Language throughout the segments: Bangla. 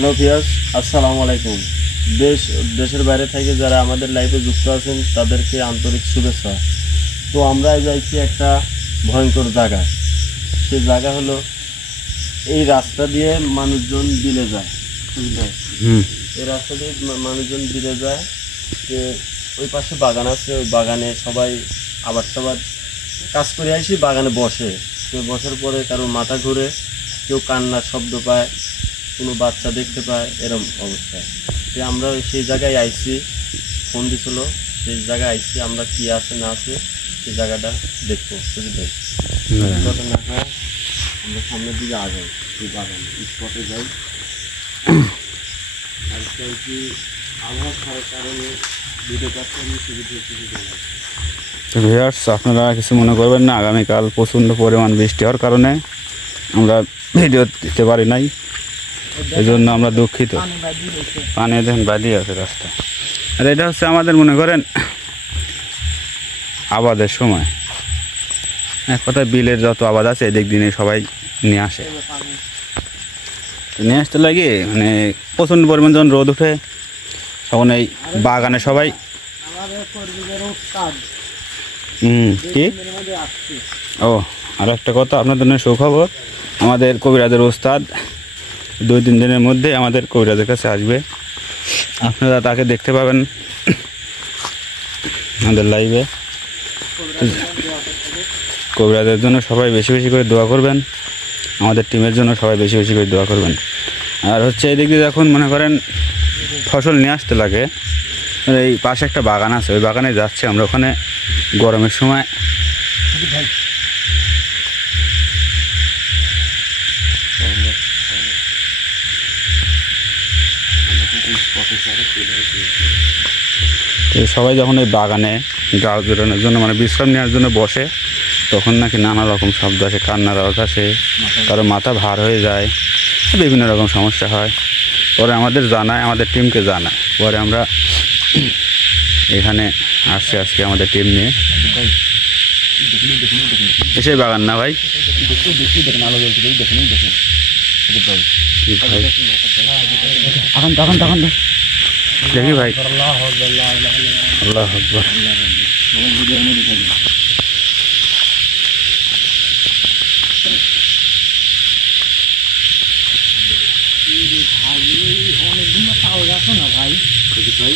হ্যালো ভিউয়ার্স, আসসালামু আলাইকুম। দেশের বাইরে থেকে যারা আমাদের লাইভে যুক্ত আছেন তাদেরকে আন্তরিক শুভেচ্ছা। তো আমরা যাইছি একটা ভয়ঙ্কর জায়গায়। সেই জায়গা হলো এই রাস্তা দিয়ে মানুষজন বিলে যায়, বুঝলেন? এই রাস্তা দিয়ে মানুষজন বিলে যায়। যে ওই পাশে বাগান আছে, ওই বাগানে সবাই আবার কাজ করে আসি, বাগানে বসে। তো বসার পরে কারোর মাথা ঘুরে, কেউ কান্নার শব্দ পায়, কোনো বাচ্চা দেখতে পায়, এরকম অবস্থায়। তো আমরা সেই জায়গায় আইছি, ফোন দিছিল, সেই জায়গায় আইছি। আমরা কি আছে না আছে সেই জায়গাটা দেখবো, বুঝলেন? কথা না হয় আমরা সামনের দিকে আগাই, সেই বাগান স্পটে যাই। আজকে কি আবহাওয়া খারাপ কারণে ভিডিও করতে আমি সুবিধা তো ভিউয়ার্স, আপনারা কিছু মনে করবেন না, আগামীকাল প্রচণ্ড পরিমাণ বৃষ্টি হওয়ার কারণে আমরা ভিডিও দিতে পারি নাই, এই জন্য আমরা দুঃখিত। পানি দেখেন বাদি আছে রাস্তা। আর এটা হচ্ছে আমাদের মনে করেন আবাদের সময়, এক কথায় বিলের যত আবাদ আছে এদিক দিনে সবাই নিয়ে আসে। নিয়ে আসতে লাগে মানে প্রচণ্ড পরিমাণ যখন রোদ উঠে তখন এই বাগানে সবাই কি ও আর একটা কথা, আপনাদের জন্য সুখবর, আমাদের কবিরাজের ওস্তাদ 2-3 দিনের মধ্যে আমাদের কবিরাজের কাছে আসবে। আপনারা তাকে দেখতে পাবেন আমাদের লাইভে। কবিরাজের জন্য সবাই বেশি বেশি করে দোয়া করবেন, আমাদের টিমের জন্য সবাই বেশি বেশি করে দোয়া করবেন। আর হচ্ছে এই দিক দিয়ে যখন মনে করেন ফসল নিয়ে আসতে লাগে, এই পাশে একটা বাগান আছে, ওই বাগানে যাচ্ছে আমরা। ওখানে গরমের সময় সবাই যখন এই বাগানে গাছ জোরানোর জন্য মানে বিশ্রাম নেওয়ার জন্য বসে, তখন নাকি নানা রকম শব্দ আসে, কান্নার আওয়াজ আসে, কারো মাথা ভার হয়ে যায়, বিভিন্ন রকম সমস্যা হয়। পরে আমাদের জানায়, আমাদের টিমকে জানায়, পরে আমরা এখানে আসছি আজকে আমাদের টিম নিয়ে। এসে বাগান না ভাই, দেখি ভাই। আল্লাহু আকবার। অনেকগুলো তাল গাছ না ভাই, ভাই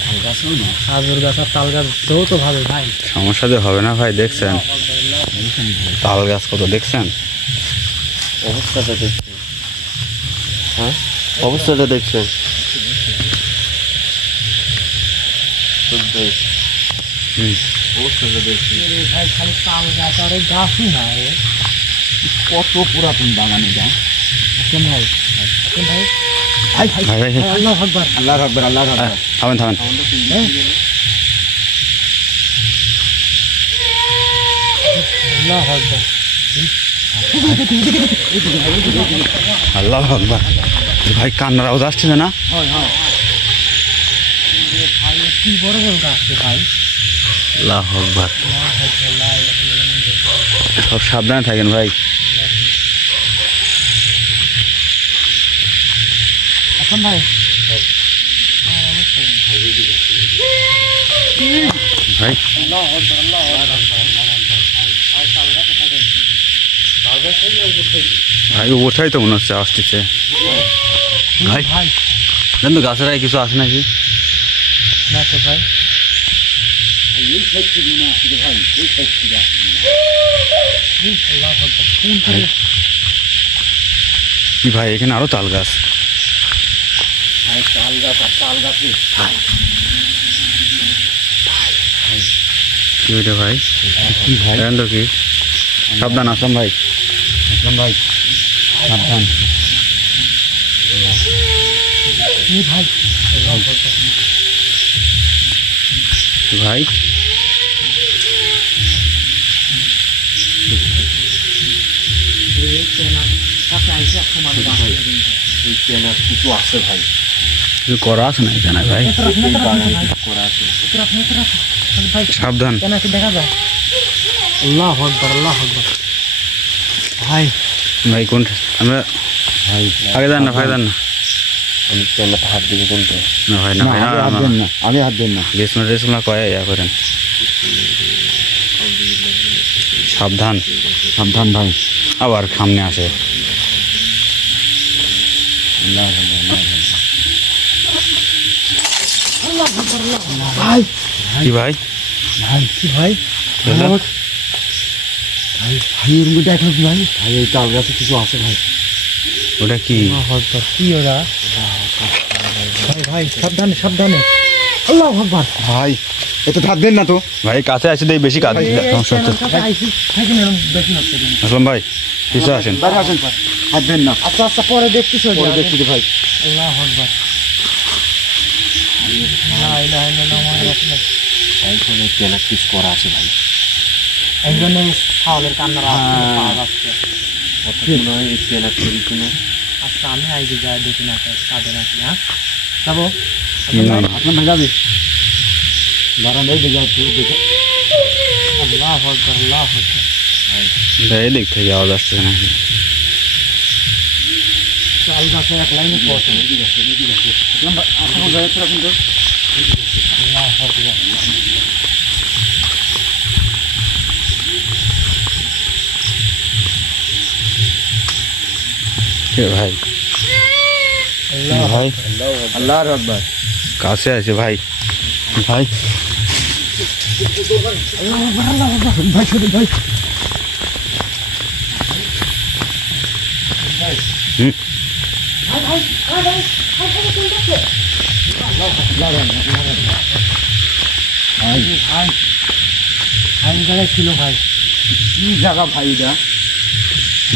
তাল গাছও না, খাজুর গাছ আর তাল গাছ তো ভালো ভাই, সমস্যা যে হবে না ভাই। দেখছেন তাল গাছ কত, দেখছেন অবস্থাটা দেখছেন? হ্যাঁ, অবস্থাটা দেখছেন? অবস্থাটা দেখছেন ভাই, খালি তাল গাছ আর গাছই না, কত পুরাতন বাগানে যা। ভাই ভাই ভাই ভাই ভাই, আল্লাহু আকবার, আল্লাহু আকবার, আল্লাহু আকবার। থামেন থামেন। আল্লাহু আকবার, আল্লাহু আকবার। ভাই কান্নার আওয়াজ আসছে না? হয় হয় ভাই, কি বড় বড় গাছ ভাই। আল্লাহু আকবার। সব সাবধানে থাকেন ভাই। আসেন ভাই। ভাই ভাই ওঠাই তো মনে হচ্ছে আসতেছে ভাই। জান তো গাছের আগে কিছু আছে নাকি? না তো ভাই, কি ভাই, এখানে আরো তাল গাছ। তাল গাছ আর তাল গাছে কি ওইটা ভাই? দেখেন তো কি, সাবধান আসাম ভাই, আসলাম ভাই, সাবধান ভাই। ভাই এই কেনার কিছু আছে ভাই। কিছু করা আছে না এখানে ভাই? এই বাগানে কিছু করা আছে। ভাই সাবধান। কেন কি দেখা যায়? আল্লাহু আকবার, আল্লাহু আকবার। ভাই ভাই কোন আমরা ভাই আগে যান না ভাই, যান না। আমি ক্যামেরাটা হাত দিকে কোনটা? না ভাই, না ভাই, না, না, না। আমি হাত দেন না। বিসমিল্লাহ কয়ে ইয়া করেন। সাবধান, সাবধান ভাই। আবার সামনে আসে। ভাই কি ভাই? ভাই কি ভাই? কি হলো? ভাই ভাই এর মধ্যে এখন কি ভাই? ভাই এই তাল গাছে কিছু আছে ভাই। ওটা কি? কি ওরা? ভাই ভাই সাবধানে সাবধানে। আল্লাহু আকবার। ভাই এত হাত দেন না তো। ভাই কাছে আসে দেই, বেশি কাজ সমস্যা হচ্ছে। আসলাম ভাই পিছু আসেন। বাইরে আসেন, হাত দেন না। আচ্ছা আচ্ছা পরে দেখতেছি, পরে দেখতেছি ভাই। আল্লাহু আকবার। লা ইলাহা ইল্লাল্লাহ মুহাম্মাদুর রাসূলুল্লাহ। ভাই কোনো কেনা কিছু করা আছে ভাই। একজনে ছাগলের কান্নার আওয়াজ পাওয়া যাচ্ছে। কত মনে হয় এই কেনা করি কোনো। আচ্ছা আমি আইজি যাই দেখি না সাথে নাকি। হ্যাঁ যাবো। না, না। আপনার ভাই যাবে দাঁড়ান, এই দেখে একটু দেখে। আল্লাহু আকবার, আল্লাহু আকবার। এই দিক থেকে আওয়াজ আসছে নাকি? চাল গাছে এক লাইনে পড়ছে। আল্লাহু আকবার। কে ভাই? ভাই আল্লাহু আকবার। কাছে আছে ভাই। ভাই ভাই শুধু ভাই। হুম। ভাই ভাই ভাই জায়গায় ছিল ভাই। কি জায়গা ভাই এটা?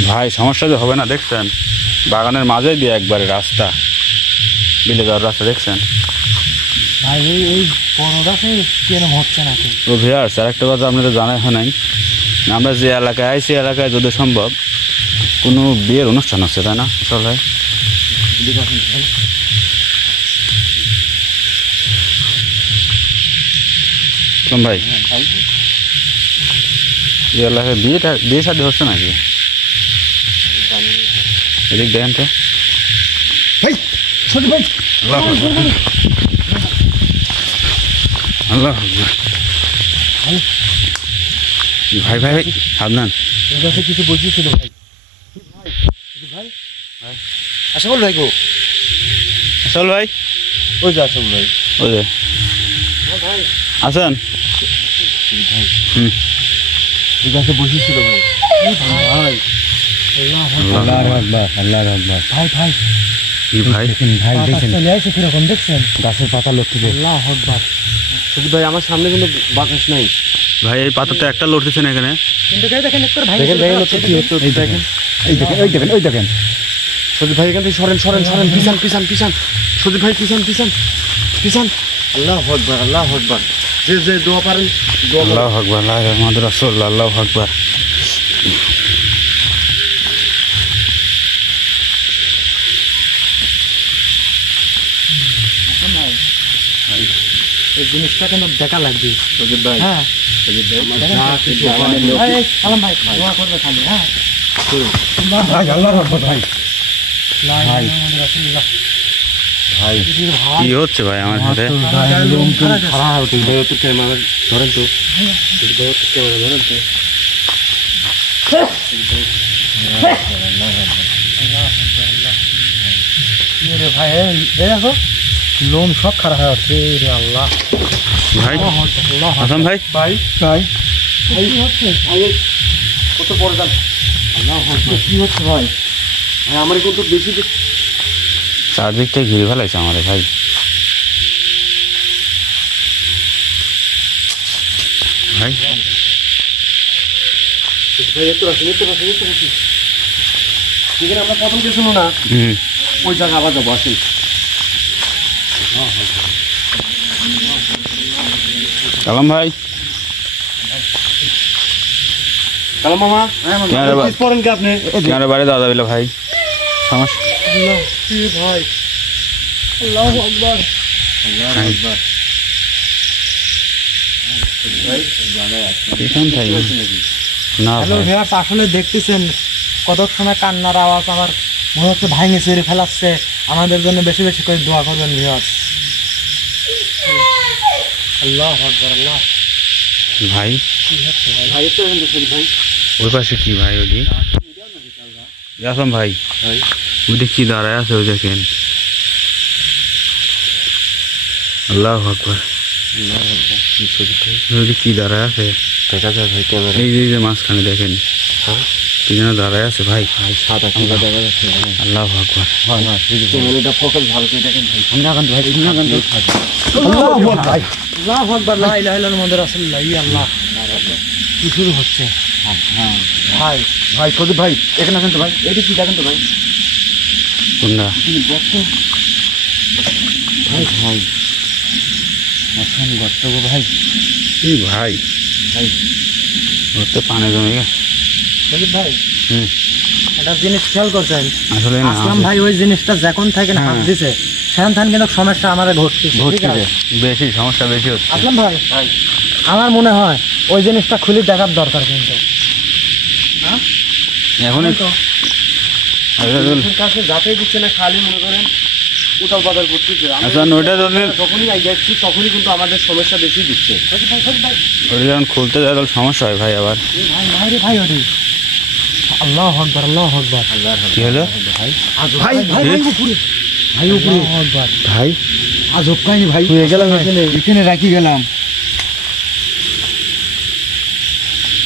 ভাই সমস্যা যে হবে না, দেখছেন বাগানের মাঝে দিয়ে একবারে রাস্তা, বিলে যাওয়ার রাস্তা দেখছেন। ভাই এই এই বড়টাতে কেন হচ্ছে নাকি? ও ভিয়ার্স, আর একটা কথা আপনাদের জানা হয় নাই, আমরা যে এলাকায় আইছি এলাকায় যদি সম্ভব কোনো বিয়ের অনুষ্ঠান হচ্ছে, তাই না আসল ভাই? আসলাম ভাই, এই এলাকায় বিয়ে শাদী হচ্ছে নাকি? এদিক দেখেন তো। ভাই ছোট ভাই। আল্লাহু আকবার। আল্লাহু আকবার। ভাই ভাই ভাই সাবধান। এর কাছে কিছু বলছিল ভাই। ভাই ভাই আশা বল ভাই গো। আসল ভাই ওই যে আসুন ভাই। ওই যে ভাই আছেন। ভাই হুম। এই গাছে বসেছিল ভাই। ভাই আল্লাহু আকবার, আল্লাহু আকবার। ভাই ভাই কি ভাই? ভাই দেখেন চলে আসে কিরকম দেখছেন? গাছের পাতা লটকে। আল্লাহু আকবার। শুধু ভাই আমার সামনে কোনো বাতাস নাই। ভাই এই পাতাতে একটা লড়তেছেন এখানে। কিন্তু দেখেন একটু ভাই দেখেন দেখেন হচ্ছে কি হচ্ছে দেখেন। এই দেখেন ওই দেখেন ওই দেখেন। সজিব ভাই এখান থেকে সরেন সরেন সরেন, পিছান পিছান পিছান। সজিব ভাই পিছান পিছান পিছান। আল্লাহু আকবার, আল্লাহু আকবার। যে যে দোয়া পারেন দোয়া করেন। আল্লাহু আকবার, লা ইলাহা ইল্লাল্লাহ রাসূলুল্লাহ, আল্লাহু আকবার। এই জিনিসটা কেন দেখা লাগবে? সজিব ভাই, হ্যাঁ সজিব ভাই, যা কিছু বাগানের লোক। এই আলম ভাই দোয়া করবে খালি। হ্যাঁ ভাই আল্লাহর রহমত ভাই। লা ইলাহা ইল্লাল্লাহ রাসূলুল্লাহ। ভাই ভাই কি হচ্ছে ভাই আমার সাথে? খারাপ হতে ভাই তো ক্যামেরা ধরেন তো। সজিব ভাই তো ক্যামেরা ধরেন তো। রে ভাই এই দেখো লোম সব খারাপ হয়ে যাচ্ছে রে আল্লাহ। ভাই আল্লাহ আসাম ভাই, ভাই ভাই কি হচ্ছে? ভাই কত বড় গান। আল্লাহু আকবার। কি হচ্ছে ভাই? ভাই আমার কিন্তু বেশি চারদিক থেকে ঘিরে ফেলাইছে আমারে ভাই। ভাই ভাই একটু রাখুন একটু রাখুন একটু রাখুন। যেখানে আমরা প্রথম গেছিল না হুম। ওই জায়গা আবার যাবো আসেন। কালাম ভাই, কালাম মামা ক্যামেরা কিস পড়েন কি আপনি? ক্যামেরা বাইরে দাদা বিলা ভাই সমস্যা। ভাই আল্লাহু আকবার। ভাই, এখান থেকে না হ্যালো ভাই, ভিউয়ার্স, আসলে দেখতেছেন কত সময় কান্নার আওয়াজ আমার মনে হচ্ছে ভাঙে চুরে ফেলাচ্ছে। আমাদের জন্য বেশি বেশি করে দোয়া করবেন ভিউয়ার্স। আল্লাহু আকবার। আল্লাহ, ভাই কি হচ্ছে ভাই? ভাই তো ভাই ওই পাশে কি ভাই? ওদি আসলাম ভাই, ভাই ওদি কি দাঁড়ায় আছে ওই দেখেন। আল্লাহ আকবার, ওদি কি দাঁড়ায় আছে দেখা যায় ভাই ক্যামেরা। এই যে মাঝখানে দেখেন হ্যাঁ কি যেন দাঁড়ায় আছে ভাই। সাদা কিলা দেখা যাচ্ছে ভাই। আল্লাহ আকবার, ক্যামেরাটা ফোকাস ভালো করে দেখেন ভাই। আল্লাহু আকবার ভাই। আল্লাহু আকবার, লা ইলাহা ইল্লাল্লাহ মুহাম্মাদুর রাসূলুল্লাহ। ই আল্লাহ, কি শুরু হচ্ছে ভাই? ভাই প্রদীপ ভাই এখানে আছেন তো ভাই? এটা কি দেখেন তো ভাই? কোনটা? ভাই ভাই মাথায় গর্ত গো ভাই। কি ভাই, ভাই ওর তো পানি জমে গেছে। সজীব ভাই, হুম, একটা জিনিস খেয়াল করছেন? আসলে না আসলাম ভাই ওই জিনিসটা যখন থেকে হাত হ্যাঁ। দিছে সেখান থেকে কিন্তু সমস্যা আমার ঘটতেছে। ঠিক আছে? বেশি সমস্যা বেশি হচ্ছে। আসলাম ভাই, ভাই আমার মনে হয় ওই জিনিসটা খুলে দেখার দরকার কিন্তু। হ্যাঁ এখনই তো মানুষের কাছে যাতেই দিচ্ছে না, খালি মনে করেন উঠাল পাতাল করতেছে। আচ্ছা, ওইটা ধরলে যখনই আই যাচ্ছি তখনই কিন্তু আমাদের সমস্যা বেশি দিচ্ছে। সজীব ভাই, সজীব ভাই, ওটা যখন খুলতে যায় তাহলে সমস্যা হয় ভাই আবার। এ ভাই নাই রে ভাই ওরে। আল্লাহু আকবার, আল্লাহু আকবার। কি হলো ভাই ভাই ভাই ভাই উপরে, ভাই উপরে। আল্লাহু আকবার। ভাই? আজব কাহিনী ভাই। হয়ে গেলাম এখানে। এখানে রাখি গেলাম।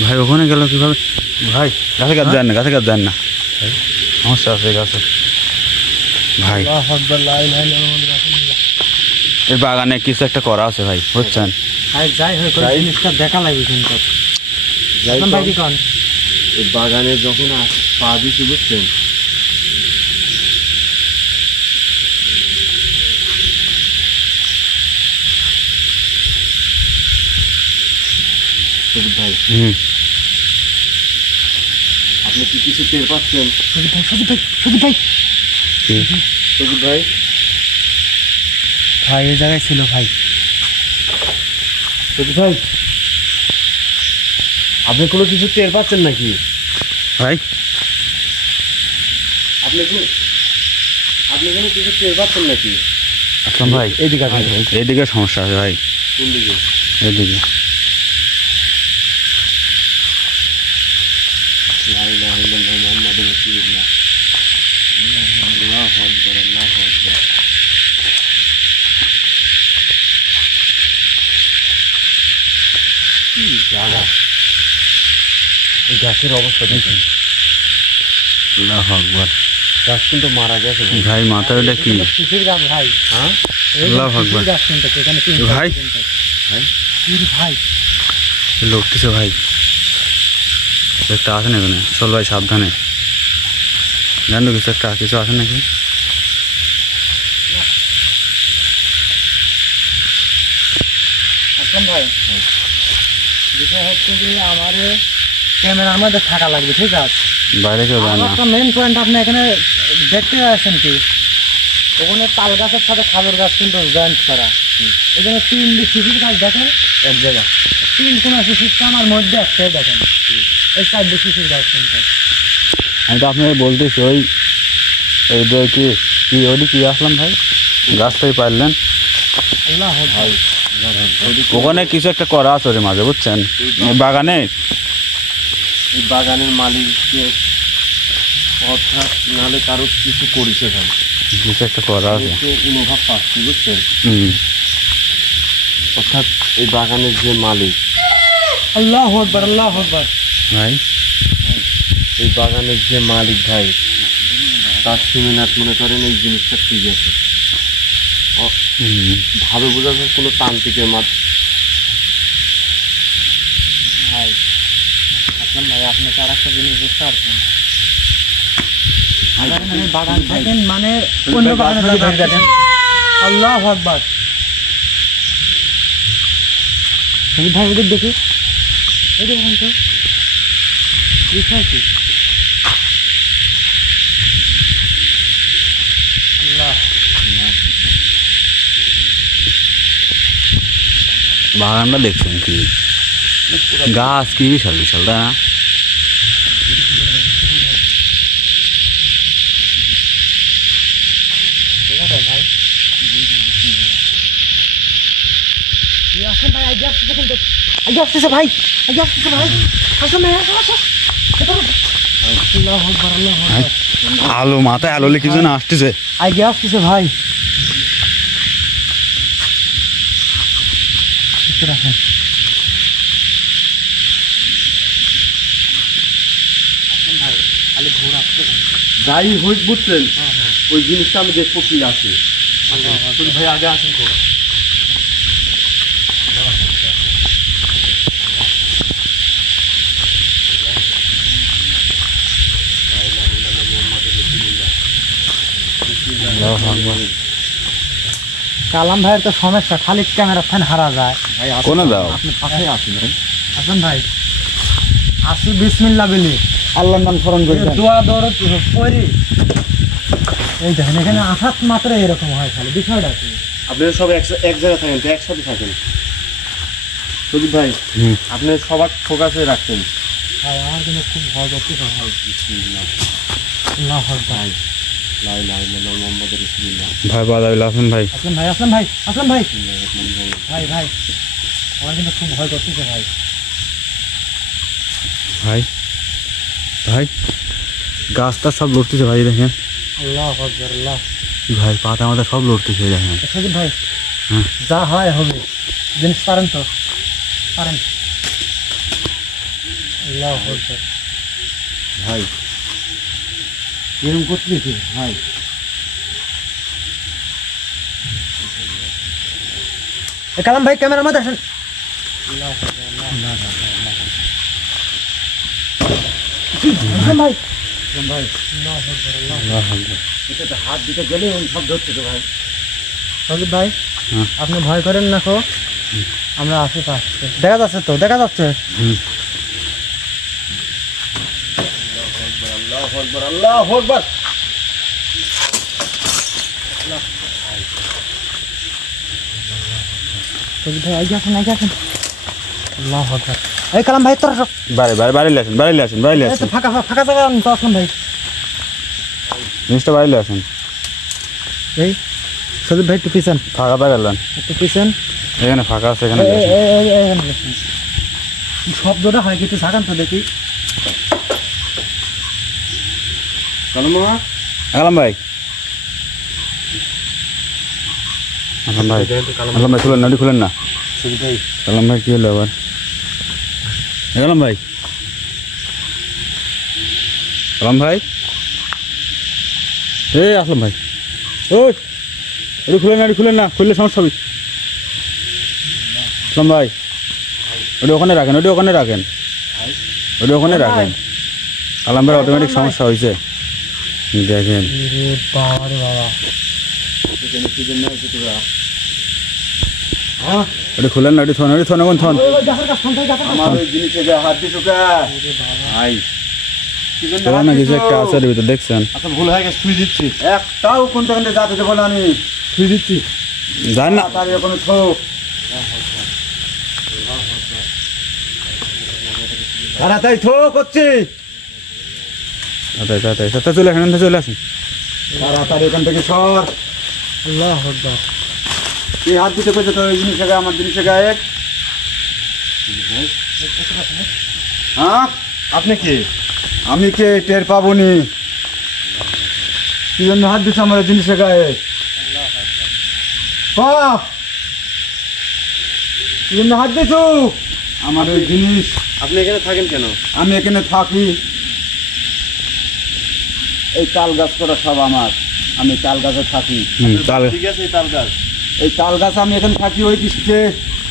ভাই ওখানে গেল কিভাবে? ভাই গাছে কাজ যান না, গাছে কাজ যান না, সমস্যা আছে গাছে। ভাই আল্লাহু আকবার, লা ইলাহা ইল্লাল্লাহ মুহাম্মাদুর রাসূলুল্লাহ। এই বাগানে কিছু একটা করা আছে ভাই, বুঝছেন? ভাই যাই হোক ওই যাই। জিনিসটা দেখা লাগবে কিন্তু। যাই আসলাম তো, ভাই কি কন? এই বাগানে যখন পা দিচ্ছি বুঝছেন, সজীব ভাই হুম, আপনি কি কিছু টের পাচ্ছেন? সজীব ভাই, সজীব ভাই, সজীব ভাই। কি? সজীব ভাই ভাই এই জায়গায় ছিল ভাই। সজীব ভাই আপনি কোনো কিছু টের পাচ্ছেন নাকি? ভাই আপনি কোনো কিছু টের পাচ্ছেন নাকি? আসলাম ভাই, এইদিকে আসেন ভাই। এইদিকে সমস্যা আছে ভাই, কোন দিকে? এইদিকে। লা ইলাহা ইল্লাল্লাহ মুহাম্মাদুর রাসূলুল্লাহ। আল্লাহু আকবার, আল্লাহু আকবার। কি জায়গা! এই গাছের অবস্থা দেখেন। আল্লাহু আকবার। গাছ কিন্তু মারা গেছে ভাই। ভাই মাথায় ওটা কি? শিশির গাছ ভাই। হ্যাঁ এই আল্লাহু শিশির আকবার। গাছ কিন্তু এখানে তিনটা ভাই। কিন্তু। ভাই কি রে ভাই? লড়তেছে ভাই, একটা আছে না এখানে? চল ভাই সাবধানে, জানো কিছু একটা কিছু আছে নাকি? আসলাম ভাই, বিষয় হচ্ছে যে আমার ক্যামেরার মধ্যে থাকা লাগবে, ঠিক আছে? বাইরে কেউ যায় আর না। একটা মেন পয়েন্ট আপনি এখানে দেখতে পাচ্ছেন কি, ওখানে তাল গাছের সাথে খাজুর গাছ কিন্তু জয়েন্ট করা। এখানে তিনটি শিশির গাছ দেখেন এক জায়গা। তিন কোন সিস্টেম আর মধ্যে একটাই দেখেন, এই চারটি শিশির গাছ কিন্তু। আমি তো আপনাকে বলতেছি ওই এইটা কি কি ওটি কি আসলাম ভাই, গাছ থেকে পারলেন আল্লাহ ভাই ওখানে কিছু একটা করা আছে ওর মাঝে, বুঝছেন? এই বাগানে এই বাগানের মালিককে অর্থাৎ নাহলে কারো কিছু করেছে ভাই। কিছু একটা করা আমি আছে। তো অনুভব পাচ্ছি বুঝছেন। হুম, অর্থাৎ এই বাগানের যে মালিক, আল্লাহ আকবার, আল্লাহ আকবার। ভাই এই বাগানের যে মালিক ভাই, তার সিমিনার মনে করেন এই জিনিসটা ঠিক আছে। হুম, ভাবে বোঝা যায় কোনো তান্ত্রিকের ভাই আসলাম ভাই, আপনি তো আর একটা জিনিস বুঝতে পারছেন, এখানে বাগান থাকেন মানে অন্য বাগানে দেখেন। আল্লাহ আকবার। ভাই ওদের দেখি, এই দেখুন তো বিষয় কি। আল্লাহ বাগানটা দেখছেন কি গাছ, কি বিশাল বিশাল, তাই না? আসেন ভাই, আগে আসতেছে কিন্তু, আগে আসতেছে ভাই, আগে আসতেছে ভাই, আসেন ভাই, আসো আসো। আল্লাহু আকবার, আল্লাহু আকবার। আলো মাথায় আলো লিখে যেন আসতেছে। আগে আসতেছে ভাই, রাখেন। যাই হোক বুঝছেন, ওই জিনিসটা আমি দেখবো কি আছে। ভাই আগে আসেন তো। কালাম ভাইয়ের তো সমস্যা, খালি ক্যামেরা ফ্যান হারা যায়। কোনে দাও? আপনি পাশে আসেন ভাই, আসেন ভাই, আসি বিসমিল্লাহ বলি, আল্লাহর নাম স্মরণ করি, দোয়া দৌড় করি। এই দেখেন এখানে আঘাত মাত্র এরকম হয়, খালি বিষয়টা কি আপনারা সব এক জায়গায় থাকেন তো, একসাথে থাকেন। সুদীপ ভাই, আপনি সবার ফোকাসে রাখছেন। ভাই আমার কিন্তু খুব ভয় করতে ভাই। আল্লাহু আকবার। লা ইলাহা ইল্লাল্লাহ মুহাম্মাদুর রাসূলুল্লাহ। ভাই বাদাবিল আসেন ভাই, আসেন ভাই, আসেন ভাই, আসেন ভাই, ভাই ভাই আমার কিন্তু খুব ভয় করতেছে ভাই। ভাই ভাই গাছটা সব লড়তেছে ভাই, দেখেন আল্লাহু আকবার, আল্লাহ। ভাই পাতা মাথা সব লড়তেছে দেখেন। সুদীপ ভাই, হ্যাঁ। যা হয় হবে, জিনিস পারেন তো, পারেন। আল্লাহু আকবার। ভাই এরকম করতেছি ভাই। কালাম ভাই ক্যামেরার মধ্যে আসেন। আসেন ভাই, ভাই এটা হাত দিতে গেলে সব ধরছে তো ভাই। সজীব ভাই, হ্যাঁ। আপনি ভয় করেন না তো, আমরা আসি পাশে, দেখা যাচ্ছে তো, দেখা যাচ্ছে। আল্লাহু আকবার, আল্লাহু আকবার। সজীব ভাই আগে আসেন, আগে আসেন। আল্লাহু আকবার। এই কালাম ভাই তোরা বাড়ি বাড়ি বাড়িলে আসেন, বাড়িলে আসেন, বাড়িলে আসেন, ফাঁকা ফাঁকা জায়গা তো আসলাম ভাই। জিনিসটা বাড়িলে আসেন। এই সজীব ভাই একটু পিছন, ফাঁকা পাইলেন, একটু পিছন। এখানে ফাঁকা আছে, এখানে শব্দটা হয় কিছু থাকান তো দেখি। কালামা আলম ভাই, আলম ভাই, আলম ভাই খুলেন না, ওটি খুলেন না। সুদীপ ভাই, আলম ভাই কি হলো আবার? আলম ভাই, আলম ভাই, এই আসলাম ভাই, ওই ওটি খুলেন না, ওটি খুলেন না, খুললে সমস্যা হবে। আসলাম ভাই, ওটি ওখানে রাখেন, ওটি ওখানে রাখেন, ওটি ওখানে রাখেন। আলম ভাই অটোমেটিক সমস্যা হয়েছে দেখেন। বাবা রে বাবা, কি জন্য আছে তোরা? ওটি খুলেন না, ওটি থন, ওটি থন, এখন থন। আমার ওই জিনিসে হাত দিছো কে? ভাই কি জন্য তোমার হাত না কিছু দিছো? একটা আছে এর ভিতর, দেখছেন? আচ্ছা ভুল হয়ে গেছে, ছুঁই দিচ্ছি, একটাও কোন থেকে যাতে দেবো না আমি, ছুঁই দিচ্ছি। জান না, তার এরকম থোক তাড়াতাড়ি থোক হচ্ছে, চলে আসেন, চলে আসেন। তাড়াতাড়ি এখান থেকে সর। আল্লাহু আকবার। এই হাত দিতে পেয়েছে তো এই জিনিসের গায়ে, আমার জিনিসের গায়ে। হ্যাঁ আপনি কি? আমি কে টের পাবনি, কি জন্য হাত দিচ্ছে আমার এই জিনিসের গায়ে? কি জন্য হাত দিছো আমার ওই জিনিস? আপনি এখানে থাকেন কেন? আমি এখানে থাকি, এই তাল গাছ করা সব আমার, আমি তাল গাছে থাকি। তাল ঠিক আছে, এই তাল গাছ। এই তাল গাছ আমি এখানে থাকি, ওই দৃষ্টিতে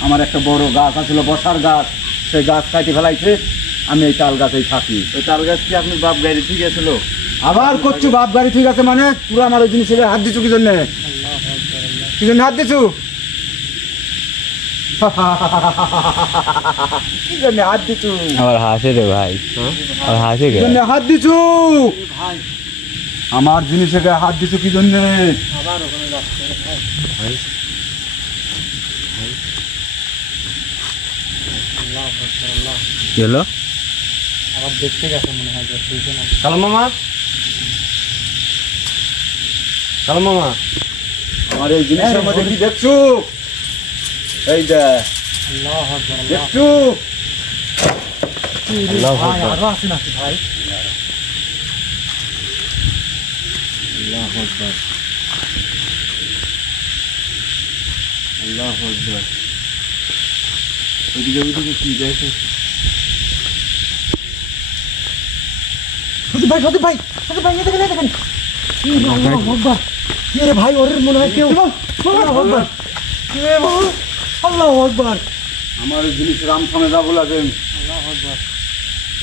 আমার একটা বড় গাছ আছিল বসার গাছ, সেই গাছ কাটি ফেলাইছে, আমি এই তাল গাছেই থাকি। ওই তাল গাছ কি আপনার বাপ গাড়ি ঠিক আছিল? আবার করছো বাপ গাড়ি ঠিক আছে মানে, পুরো আমার ওই জিনিসের গায়ে হাত দিচ্ছ কি জন্যে? কি জন্য হাত দিচ্ছ? কি জন্য হাত দিচ্ছ? আবার হাসে রে ভাই, আর হাসে কি গে। জন্য হাত দিচ্ছ? আমার জিনিসের গায়ে হাত দিচ্ছ কি জন্যে? আল্লাহ কি হলো? আবার দেখতে গেছে মনে হয় যে বুঝছে না। কালাম মামা, কালাম মামা, আমার এই জিনিসের মধ্যে কি দেখছো? এই যে আল্লাহ আকবার, আল্লাহ। দেখছো? আল্লাহু ভাই আকবার। আরো আছে নাকি ভাই? আল্লাহু আকবার, আল্লাহু আকবার। ওইদিকে ওইদিকে কি দেখো? সত্যি ভাই, সত্যি ভাই, সত্যি ভাই, এদিকে দেখেন। আল্লাহু আকবার। কি রে ভাই, ওর মনে হয় কেউ। আল্লাহু আকবার। আল্লাহু আকবার। আমার এই জিনিস রাম থামে যাবো লাগে। আল্লাহু আকবার।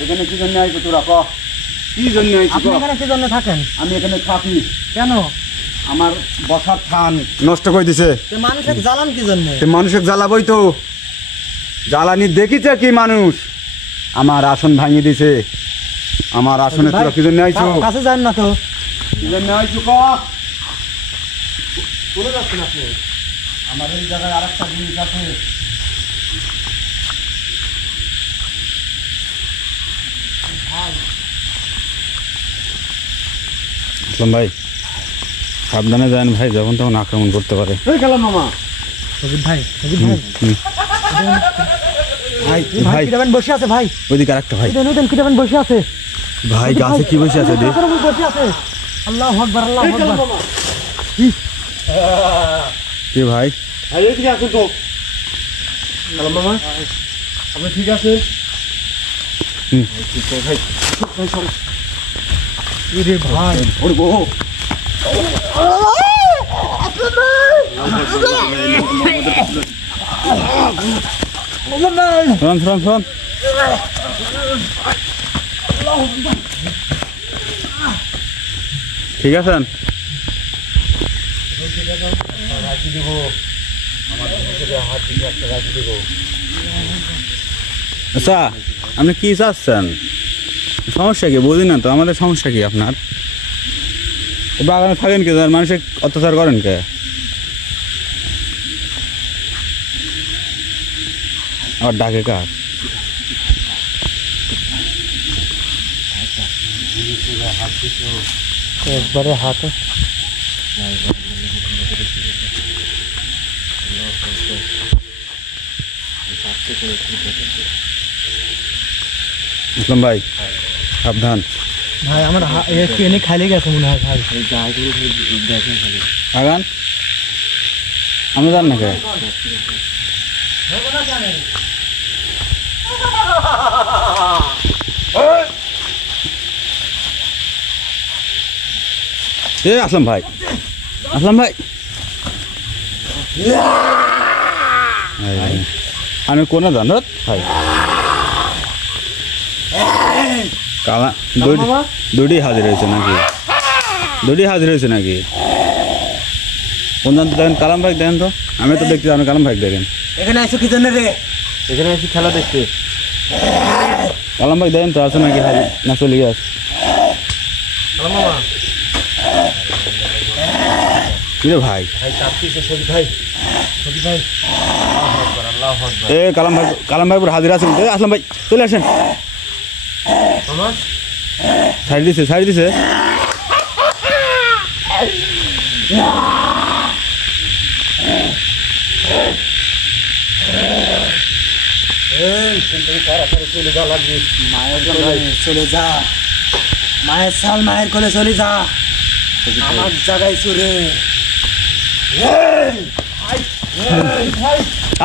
এখানে কি জন্য আইছো তোরা ক? কি জন্য আইছো আপনি ক? এখানে কি জন্য থাকেন? আমি এখানে থাকি, কেন? আমার বসার থান নষ্ট করে দিছে। মানুষের জ্বালান কি জন্য? মানুষকে জ্বালাবই তো, জ্বালানি দেখিছে কি মানুষ? আমার আসন ভাঙিয়ে দিছে। আমার আসনে তোরা কি জন্য আইছো? কাছে যান না তো। কি জন্য আইছো ক? চলে যাচ্ছেন আপনি? আমার এই জায়গায় আরেকটা জিনিস আছে। আসলাম ভাই, সাবধানে যান ভাই, যখন তখন আক্রমণ করতে পারে। এই কালাম মামা, সজিব ভাই, সজিব ভাই। হুম। ভাই, ভাই। ভাই কিরাবেন বসে আছে ভাই। ওইদিকে আরেকটা ভাই। উঠেন কিরাবেন বসে আছে। ভাই গাছে কি বসে আছে দেখ। গাছের উপর বসে আছে। আল্লাহু আকবার, আল্লাহু এই কালাম আকবার। মামা, কি ভাই? এই এইদিকে আসুন তো। কালাম মামা, আপনি ঠিক আছে? হুম। ঠিক আছে ভাই। ভাই সরি। ইরে ভাই। ওরে গো, শোন শোন শোন, ঠিক আছেন? আচ্ছা, আপনি কি চাচ্ছেন? সমস্যা কি বুঝি না তো, আমাদের সমস্যা কি আপনার? এই বাগানে থাকেন কে, মানুষে অত্যাচার করেন কে? আবার ডাকে কার? একবারে হাতে। ইসলাম ভাই সাবধান। ভাই আমার একটু এনে খাইলে গেছে মনে হয় ভাই। এই যা করে দেখেন খালি। আগান, আমরা জান না কে? এ আসলাম ভাই, আসলাম ভাই, আমি কোনে জান ভাই? কালা দুটি হাজির হয়েছে নাকি? দুটি হাজির হয়েছে নাকি? কোন জানতে দেখেন? কালাম ভাই দেখেন তো। আমি তো দেখছি, আপনি কালাম ভাই দেখেন। এখানে আইছো কি জন্য রে? এখানে এসে খেলা দেখতে। কালাম ভাই দেখেন তো আছে নাকি হাজির, না চলে গেছে? কালাম মামা, কিরে ভাই? ভাই কাটতিছে সজি ভাই। সজি ভাই। আল্লাহু আকবার, আল্লাহু আকবার। এ কালাম ভাই পুরো হাজির আছেন। আসলাম ভাই চলে আসেন। মামা, ছাড়ি দিছে, ছাড়ি দিছে। চলে যাওয়া লাগবে। মায়ের কোলে চলে যা। মায়ের সাল মায়ের কোলে চলে যা। আমার জায়গায় চুরে।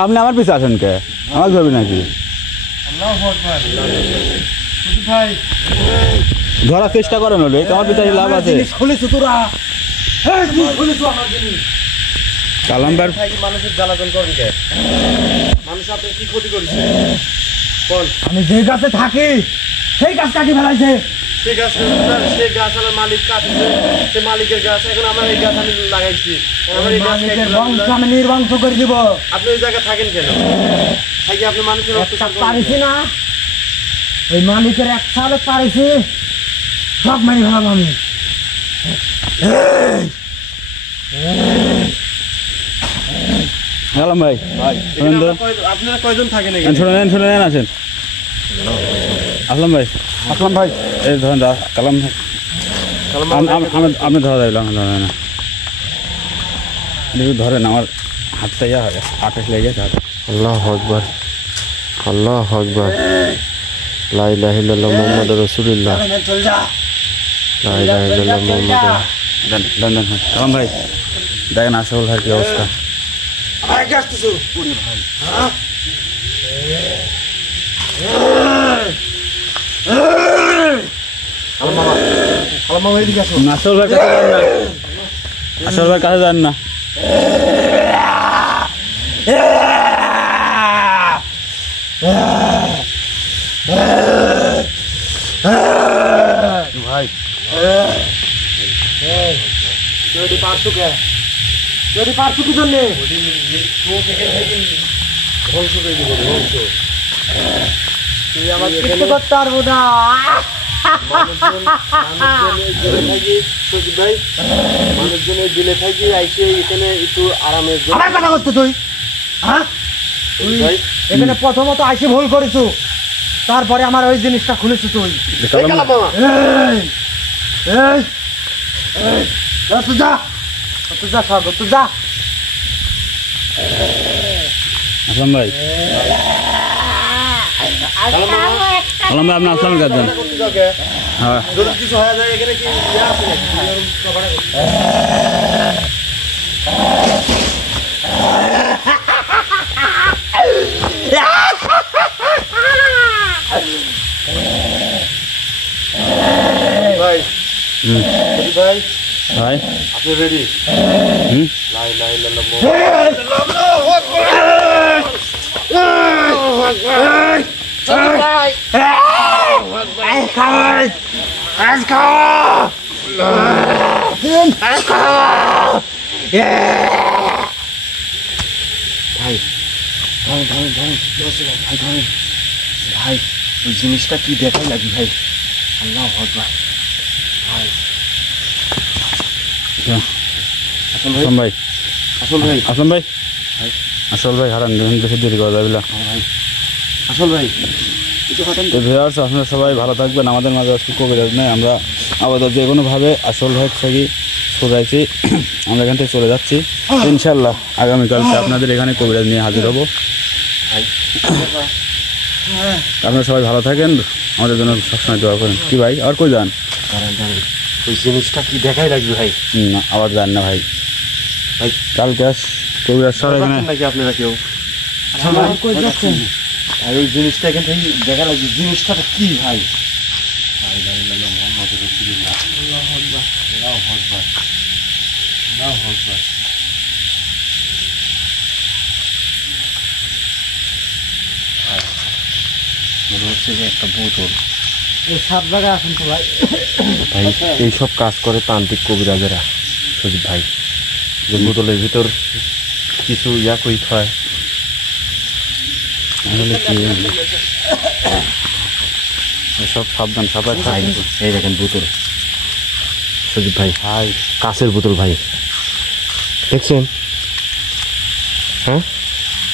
আপনি আমার পিছে আসেন কে? আমার ভাবি নাকি? আল্লাহু আকবার। সজি ভাই, ধরার চেষ্টা করেন হলে আমার পিছনে লাভ আছে। জিনিস খুলেছো তোরা। এই জিনিস খুলেছো আমার জিনিস। কালাম ভাই ভাই মানুষের জ্বালাতন করেন কে? মানুষ আপনার কি ক্ষতি করেছে? কোন? আমি যে গাছে থাকি সেই গাছ কাটি ফেলাইছে। সে গাছ সে গাছ আমার মালিক কাটছে, সে মালিকের গাছ। এখন আমার এই গাছ আমি লাগাইছি। আমার এই গাছ মালিকের বংশ আমি নির্বংশ করে দিব। আপনি ওই জায়গায় থাকেন কেন? থাকি আপনি মানুষের একটা অত্যাচার করেন পারিছি কেন? না, ওই মালিকের এক সালে পারিছি, সব মারি ফেলাম আমি। কালাম ভাই ভাই শুনুন তো। আপনারা কয়জন থাকেন ছোট নেন আসেন আসলাম ভাই আসলাম ভাই এই ধরেন কালাম ভাই আপনি ধরা যাবে আমি ধরে না দেখি ধরেন আমার হাতটা ইয়া হয় আঠাশ লেগে গেছে হাতে আল্লাহু আকবার আল্লাহু আকবার লা ইলাহা ইল্লাল্লাহ মুহাম্মাদুর রাসূলুল্লাহ চল যা লা ইলাহা ইল্লাল্লাহ মুহাম্মাদুর দেন কালাম ভাই দেখেন আসল ভাই কি অবস্থা আয় আসতেছো মামা এদিকে আসো আসল ভাই কাছে যান না আসল ভাই কাছে যান না ভাই যদি পারছো কে যদি পারছো কি জন্যে তুই আমার কিচ্ছু করতে পারবো না মানুষজনের দিলে থাকি আইসে এখানে একটু আরামের জন্য আমার কথা করতে তুই হ্যাঁ তুই ভাই এখানে প্রথমত আইসে ভুল করেছো তারপরে আমার ওই জিনিসটা খুলেছো তুই কালাম ভাই এই এই এই তুই যা তুই যা স্বাগত তুই যা আসলাম ভাই কালাম ভাই আপনি আসলামের কাছে যান হ্যাঁ যদি কিছু হয়ে যায় এখানে কি ইয়ে আছে নাকি? ভাই হুম ভাই ভাই আপনি রেডি হুম লা ইলাহা ইল্লাল্লাহ ভাই ভাই ওই জিনিসটা কি দেখাই লাগি ভাই আল্লাহ আকবার ভাই আসল ভাই আসলাম ভাই আসল ভাই আসলাম ভাই আসল ভাই হারান বেশি দেরি করা যাবে না ভাই আসল ভাই কিছু হাঁটেন তো ভিউয়ার্স আপনারা সবাই ভালো থাকবেন আমাদের মাঝে আজকে কবিরাজ নেই আমরা আপাতত যে কোনোভাবে আসল ভাই থেকে সোজাইছি আমরা এখান থেকে চলে যাচ্ছি ইনশাল্লাহ আগামীকালকে আপনাদের এখানে কবিরাজ নিয়ে হাজির হব ভাই আপনারা সবাই ভালো থাকেন আমাদের জন্য সবসময় দোয়া করেন কি ভাই আর কই যান দাঁড়ান ওই জিনিসটা কি দেখাই লাগবে ভাই না আবার যান না ভাই ভাই কালকে কবিরাজ স্যার এখানে নাকি আপনারা কেউ কই যাচ্ছেন ভাই ওই জিনিসটা এখান থেকে দেখা লাগবে জিনিসটা কি ভাই ভাই ভাই মোহাম্মদ রাসূলুল্লাহ আল্লাহু আকবার আল্লাহু আকবার আল্লাহু আকবার মনে হচ্ছে যে একটা বোতল এই সাত জায়গায় আছেন তো ভাই ভাই এইসব কাজ করে তান্ত্রিক কবিরাজেরা সজিব ভাই যে বোতলের ভিতর কিছু ইয়া কই হয় তাহলে কি সব সাবধান সবাই ভাই এই দেখেন বোতল সজিব ভাই ভাই কাঁচের বোতল ভাই দেখছেন হ্যাঁ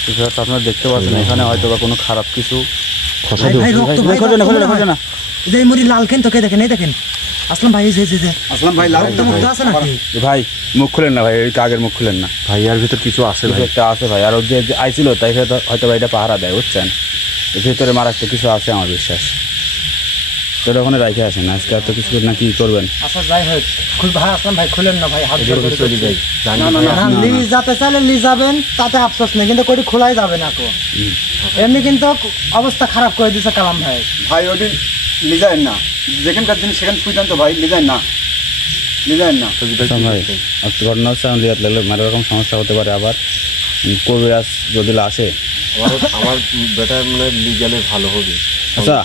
ভিউয়ার্স আপনারা দেখতে পাচ্ছেন এখানে হয়তো বা কোনো খারাপ কিছু ফসাই ভাই, দেবো রক্ত, ভাই, খোঁজো না, রক্ত খোঁজো না, মনে খোঁজো হয়। না। এই যে এই মুড়ি লাল খেন তোকে দেখেন এই দেখেন আসলাম ভাই এই যে আসলাম ভাই লাল রক্ত মুক্ত আছে নাকি ভাই মুখ খুলেন না ভাই এই আগের মুখ খুলেন না ভাই এর ভিতর কিছু আছে কিছু ভাই একটা আছে ভাই আর ওর যে আইছিল তাই হয়তো ভাই এটা পাহারা দেয় বুঝছেন এর ভিতরে মারাত্মক কিছু আছে আমার বিশ্বাস সেটা ওখানে রাখে আসেন আজকে এত কিছু না কি করবেন আচ্ছা যাই হোক খুল ভাই আসলাম ভাই খুলেন না ভাই হাত জোর করে চলে যাই জানি না, ভাই, না লি যাতে চাইলে লি যাবেন তাতে আফসোস নেই কিন্তু কোটি খোলাই যাবে না কো এমনি কিন্তু অবস্থা খারাপ করে দিছে কালাম ভাই ভাই ওটি লিজায়েন না যেখানকার জিনিস সেখানে শুইতেন তো ভাই লিজায়েন না ভাই একটা ঘটনা হচ্ছে আমার লিয়াত লাগলে মেলা রকম সমস্যা হতে পারে আবার কবিরাজ যদি আসে আমার বেটা মানে লিগালে ভালো হবে আচ্ছা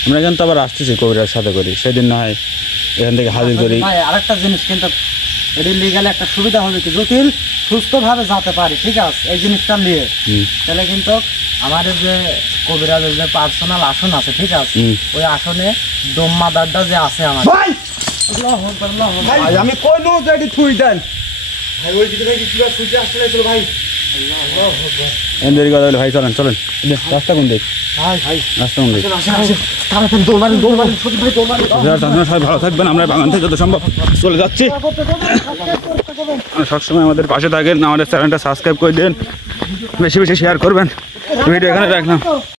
আমরা এখান তো আবার আসতেছি কবিরাজ সাথে করি সেদিন না হয় এখান থেকে হাজির করি ভাই আরেকটা জিনিস কিন্তু এটি লিগালে একটা সুবিধা হবে কি জটিল সুস্থভাবে যেতে পারি ঠিক আছে এই জিনিসটা নিয়ে হুম। তাহলে কিন্তু আমাদের যে কবিরাজের যে পার্সোনাল আসন আছে ঠিক আছে হুম। ওই আসনে দম্মাদারটা যে আছে আমার ভাই আল্লাহু আকবার, আল্লাহু আকবার। ভাই আমি কই নো যে এটি থুই দেন ভাই ওই দিকে ভাই কিবা সুইচে আসতে লাগছিল ভাই দেরি কথা বলে ভাই চলেন চলেন রাস্তা কোন দিক রাস্তা কোন দিক আপনারা সবাই ভালো থাকবেন আমরা বাগান থেকে যত সম্ভব চলে যাচ্ছি সবসময় আমাদের পাশে থাকেন আমাদের চ্যানেলটা সাবস্ক্রাইব করে দিন বেশি বেশি শেয়ার করবেন ভিডিও এখানে রাখলাম